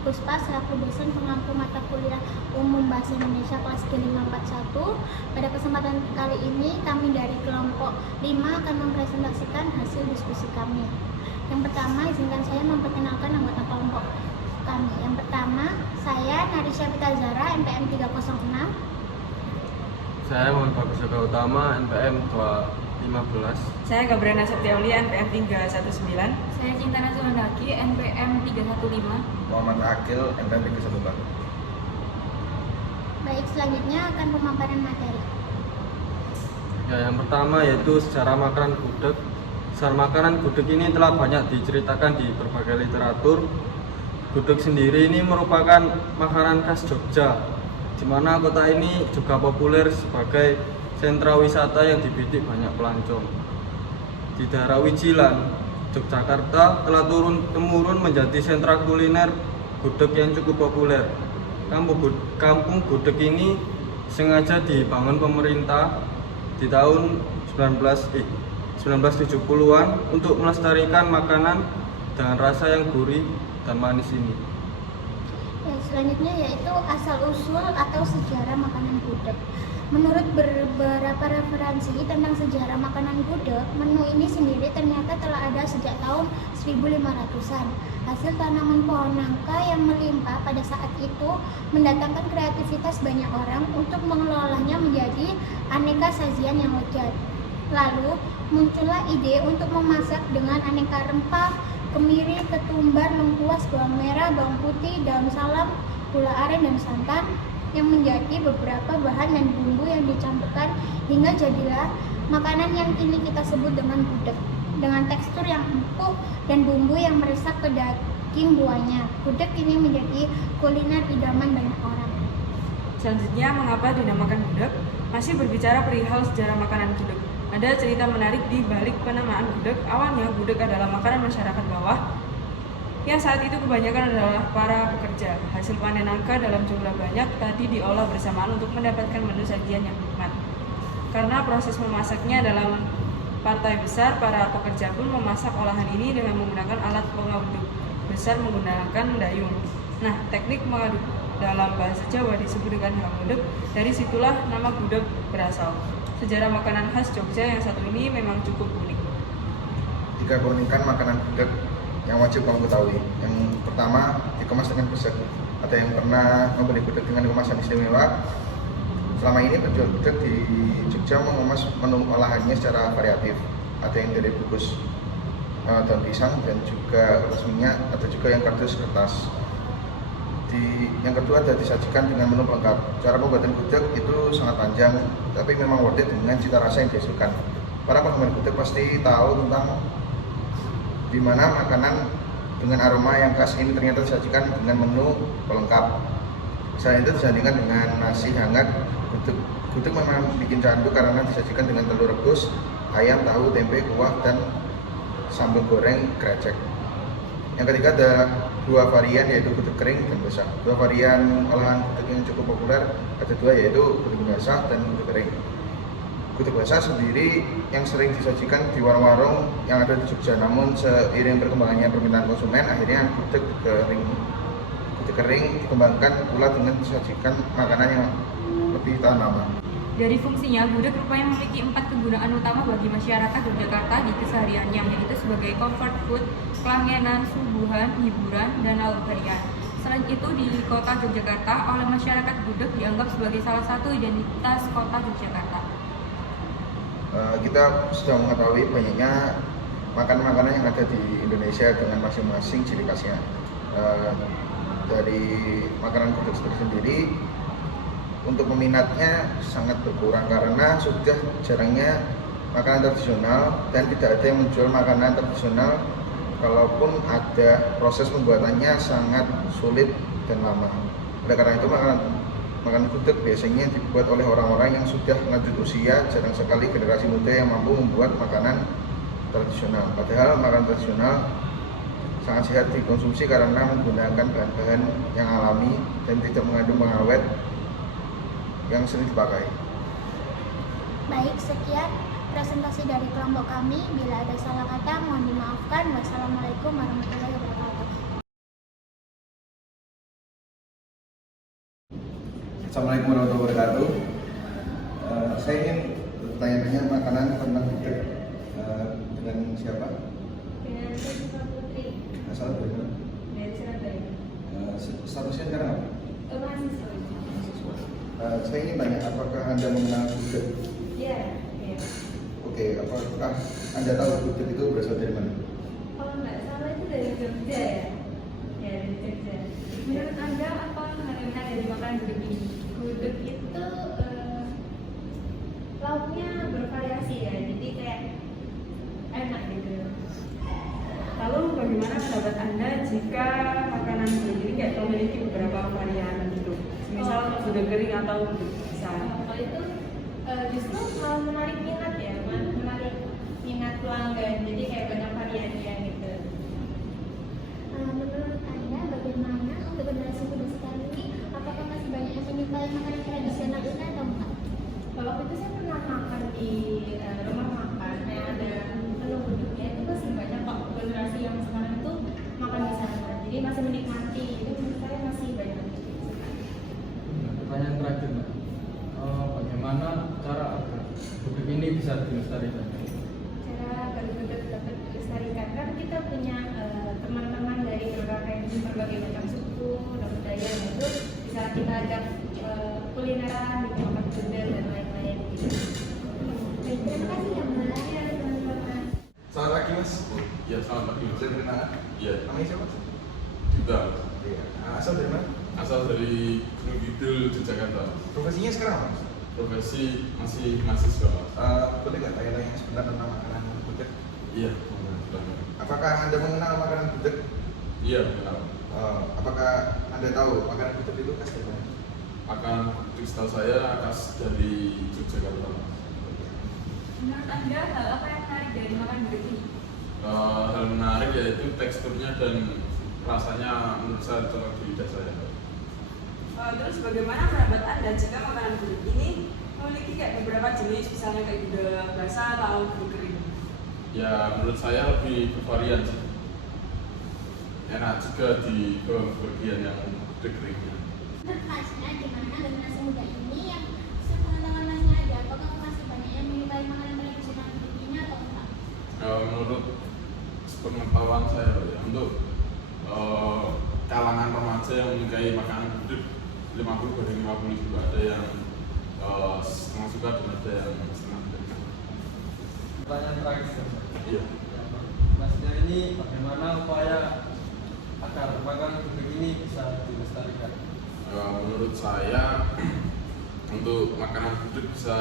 Puspa selaku dosen pengampu mata kuliah umum Bahasa Indonesia kelas G541. Pada kesempatan kali ini kami dari kelompok 5 akan mempresentasikan hasil diskusi kami. Yang pertama, izinkan saya memperkenalkan anggota kelompok kami. Yang pertama, saya Narisha Pita Zara, NPM 306. Saya Muhammad Bagus Yoga Utama, NPM 215. Saya Gabriela Septiauli, NPM 319. Saya Cinta Nazul Handaki, NPM 315. Muhammad Akil, NPM 314. Baik, selanjutnya akan pemaparan materi. Ya, yang pertama yaitu sejarah makanan gudeg. Sejarah makanan gudeg ini telah banyak diceritakan di berbagai literatur. Gudeg sendiri ini merupakan makanan khas Jogja, di mana kota ini juga populer sebagai sentra wisata yang dibidik banyak pelancong. Di daerah Wijilan, Yogyakarta telah turun-temurun menjadi sentra kuliner gudeg yang cukup populer. Kampung gudeg ini sengaja dibangun pemerintah di tahun 1970-an untuk melestarikan makanan dengan rasa yang gurih dan manis ini. Ya, selanjutnya yaitu asal-usul atau sejarah makanan gudeg. Menurut beberapa referensi tentang sejarah makanan gudeg, menu ini sendiri ternyata telah ada sejak tahun 1500-an. Hasil tanaman pohon nangka yang melimpah pada saat itu mendatangkan kreativitas banyak orang untuk mengelolanya menjadi aneka sajian yang lezat. Lalu muncullah ide untuk memasak dengan aneka rempah, kemiri, ketumbar, lengkuas, bawang merah, bawang putih, daun salam, gula aren, dan santan yang menjadi beberapa bahan dan bumbu yang dicampurkan hingga jadilah makanan yang kini kita sebut dengan gudeg. Dengan tekstur yang empuk dan bumbu yang meresap ke daging buahnya, gudeg ini menjadi kuliner idaman banyak orang. Selanjutnya, mengapa dinamakan gudeg? Masih berbicara perihal sejarah makanan gudeg. Ada cerita menarik di balik penamaan gudeg. Awalnya gudeg adalah makanan masyarakat bawah yang saat itu kebanyakan adalah para pekerja. Hasil panen nangka dalam jumlah banyak tadi diolah bersamaan untuk mendapatkan menu sajian yang nikmat. Karena proses memasaknya dalam partai besar, para pekerja pun memasak olahan ini dengan menggunakan alat pengaduk besar menggunakan dayung. Nah, teknik mengaduk dalam bahasa Jawa disebut dengan hangudeg. Dari situlah nama gudeg berasal. Sejarah makanan khas Jogja yang satu ini memang cukup unik. Tiga keunikan makanan gudeg yang wajib kamu ketahui. Yang pertama, dikemas dengan besar. Ada yang pernah membeli gudeg dengan kemasan istimewa? Selama ini penjual gudeg di Jogja mengemas menu olahannya secara variatif. Ada yang dari bungkus daun pisang dan juga kertas minyak, ada juga yang kardus kertas. Yang kedua ada disajikan dengan menu pelengkap. Cara pembuatan gudeg itu sangat panjang, tapi memang worth it dengan cita rasa yang dihasilkan. Para penggemar gudeg pasti tahu tentang di mana makanan dengan aroma yang khas ini ternyata disajikan dengan menu pelengkap. Selain itu disandingkan dengan nasi hangat, gudeg memang bikin candu karena disajikan dengan telur rebus, ayam, tahu, tempe, kuah, dan sambal goreng krecek. Yang ketiga ada dua varian, yaitu gudeg kering dan basah. Dua varian olahan gudeg yang cukup populer ada dua, yaitu gudeg basah dan gudeg kering. Gudeg basah sendiri yang sering disajikan di warung-warung yang ada di Jogja, namun seiring perkembangannya permintaan konsumen, akhirnya gudeg kering dikembangkan pula dengan disajikan makanan yang lebih tahan lama. Dari fungsinya, gudeg rupanya memiliki 4 kegunaan utama bagi masyarakat Yogyakarta di kesehariannya, yaitu sebagai comfort food, kelangenan, suguhan, hiburan, dan lauk harian. Selain itu, di kota Yogyakarta, oleh masyarakat gudeg dianggap sebagai salah satu identitas kota Yogyakarta. Kita sudah mengetahui banyaknya makanan-makanan yang ada di Indonesia dengan masing-masing ciri khasnya. Dari makanan gudeg sendiri, untuk peminatnya sangat berkurang karena sudah jarangnya makanan tradisional dan tidak ada yang menjual makanan tradisional. Kalaupun ada, proses pembuatannya sangat sulit dan lama. Oleh karena itu makanan gudeg biasanya dibuat oleh orang-orang yang sudah lanjut usia. Jarang sekali generasi muda yang mampu membuat makanan tradisional. Padahal makanan tradisional sangat sehat dikonsumsi karena menggunakan bahan-bahan yang alami dan tidak mengandung pengawet yang sering dipakai. Baik, sekian presentasi dari kelompok kami. Bila ada salah kata, mohon dimaafkan. Wassalamualaikum warahmatullahi wabarakatuh. Assalamualaikum warahmatullahi wabarakatuh. Saya ingin bertanya-tanya makanan tentang gudeg dengan siapa? Dengan Syifa Putri Asal dari mana? dari Surabaya. Statusnya sekarang apa? Mahasiswa. Saya ingin tanya, apakah Anda mengenal gudeg? Iya, iya. Oke, apakah Anda tahu gudeg itu berasal dari mana? Kalau nggak salah itu dari Jogja ya? Ya, dari Jogja. Menurut Anda apa hal yang menarik dari makanan gudeg ini? Gudeg itu lauknya bervariasi ya, jadi kayak enak gitu. Lalu bagaimana pendapat Anda jika makanan gudeg ini kayak memiliki beberapa varian gitu? Misal gudeg kering atau gudeg besar. Kalau itu justru malah menarik minat ya, menarik minat pelanggan. Jadi kayak banyak variannya gitu. Menurut Anda bagaimana untuk generasi muda sekarang ini? Apakah masih banyak yang menyukai makanan tradisional ini atau enggak? Kalau waktu itu saya pernah makan di rumah makan yang ada menu gudegnya, itu masih banyak kok generasi yang sekarang itu makan di sana. Jadi masih menikmati, itu menurut saya masih banyak. Pertanyaan terakhir, Mbak. Bagaimana cara agar gudeg ini bisa dilestarikan? Cara agar gudeg dapat dilestarikan, kan kita punya teman-teman dari berbagai macam suku dan budaya, itu bisa kita ajak kulineran, gitu, makan gudeg dan lain-lain gitu. Terima kasih ya Mbak. Ya, teman-teman. Selamat pagi Mas. Ya, selamat pagi. Saya perkenalan. Ya, Namanya siapa? juga Iya. Asal dari mana? asal dari Gunung Kidul, Yogyakarta. Profesinya sekarang apa, Mas? Profesi masih mahasiswa. Boleh nggak tanya-tanya sebentar tentang makanan gudeg? Iya, silakan. Apakah Anda mengenal makanan gudeg? Iya, kenal. Apakah Anda tahu makanan gudeg itu khas dari mana? Makanan gudeg setahu saya khas dari Yogyakarta. Menurut Anda hal apa yang menarik dari makanan gudeg ini? Hal menarik yaitu teksturnya dan rasanya menurut saya cocok di lidah saya. Terus bagaimana pendapat Anda jika makanan gudeg ini memiliki kayak beberapa jenis, misalnya kayak gudeg basah atau gudeg kering? Ya, menurut saya lebih bervarian sih. Enak juga di bagian yang gudeg keringnya. Menurut Masnya, gimana generasi muda ini yang sepengetahuan Masnya ada, apakah masih banyak yang menyukai makanan tradisional ini atau enggak? Menurut pengetahuan saya ya, untuk kalangan remaja yang menyukai makanan gudeg 50-50 juga ada yang setengah suka dan ada yang setengah tidak. Pertanyaan terakhir. Iya. Masnya ini bagaimana upaya agar makanan gudeg ini bisa dilestarikan? Menurut saya untuk makanan gudeg bisa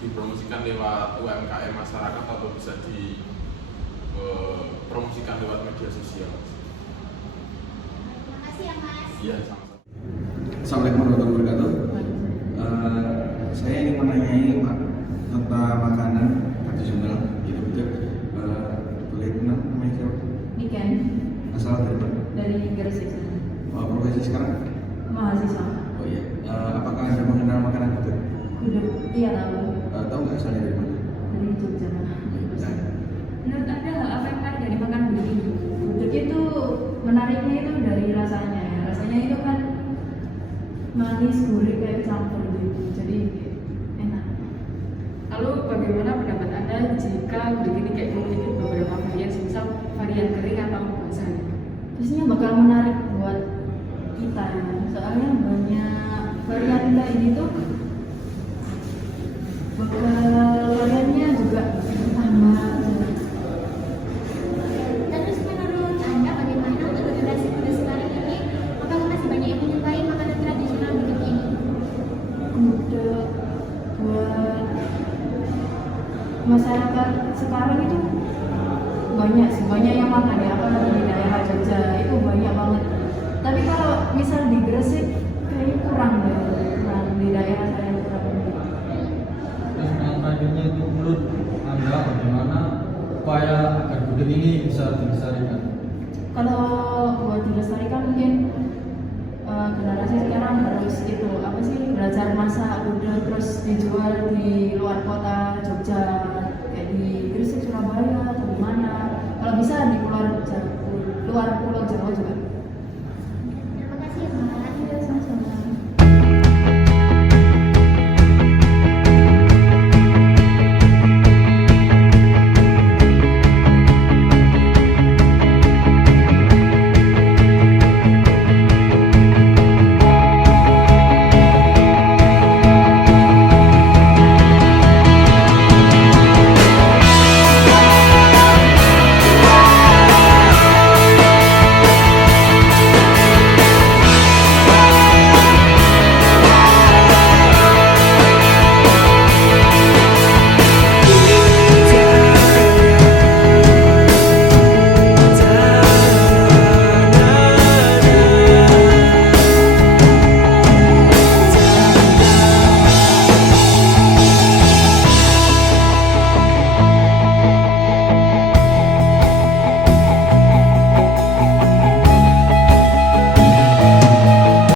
dipromosikan lewat UMKM masyarakat atau bisa dipromosikan lewat media sosial. Terima kasih ya Mas. Iya, sama-sama. Assalamualaikum warahmatullahi wabarakatuh. Saya ingin menanyai tentang makanan tradisional gitu gudeg. Boleh kenal namanya siapa? Niken Asal dari mana? dari Gresik, Profesi sekarang? mahasiswa. Oh iya. Apakah Anda mengenal makanan gudeg? Gudeg, iya tahu, Tahu nggak asalnya dari mana? dari Jogja. Nah, Menurut Anda hal apa yang menarik dari makanan gudeg ini? Gudeg itu menariknya itu dari rasanya. Rasanya itu kan manis, gurih kayak campur gitu. Jadi enak. Lalu bagaimana pendapat Anda jika gudeg ini kayak memiliki beberapa varian, misal varian kering atau basah? Pastinya bakal menarik buat kita ya. Soalnya banyak varian kayak gitu. Variannya juga tambah. Terus menurut Anda bagaimana untuk generasi muda sekarang ini? Apakah masih banyak yang menyukai makanan tradisional gudeg ini? Gudeg buat masyarakat sekarang itu banyak sih, banyak yang makan ya, apalagi di daerah Jogja itu banyak banget. Tapi kalau misal di Gresik kayaknya kurang deh, kurang di daerah saya kurang. Terus yang terakhirnya itu menurut Anda bagaimana upaya agar gudeg ini bisa dilestarikan? Kalau buat dilestarikan mungkin generasi sekarang harus itu apa sih, belajar masak gudeg terus dijual di luar kota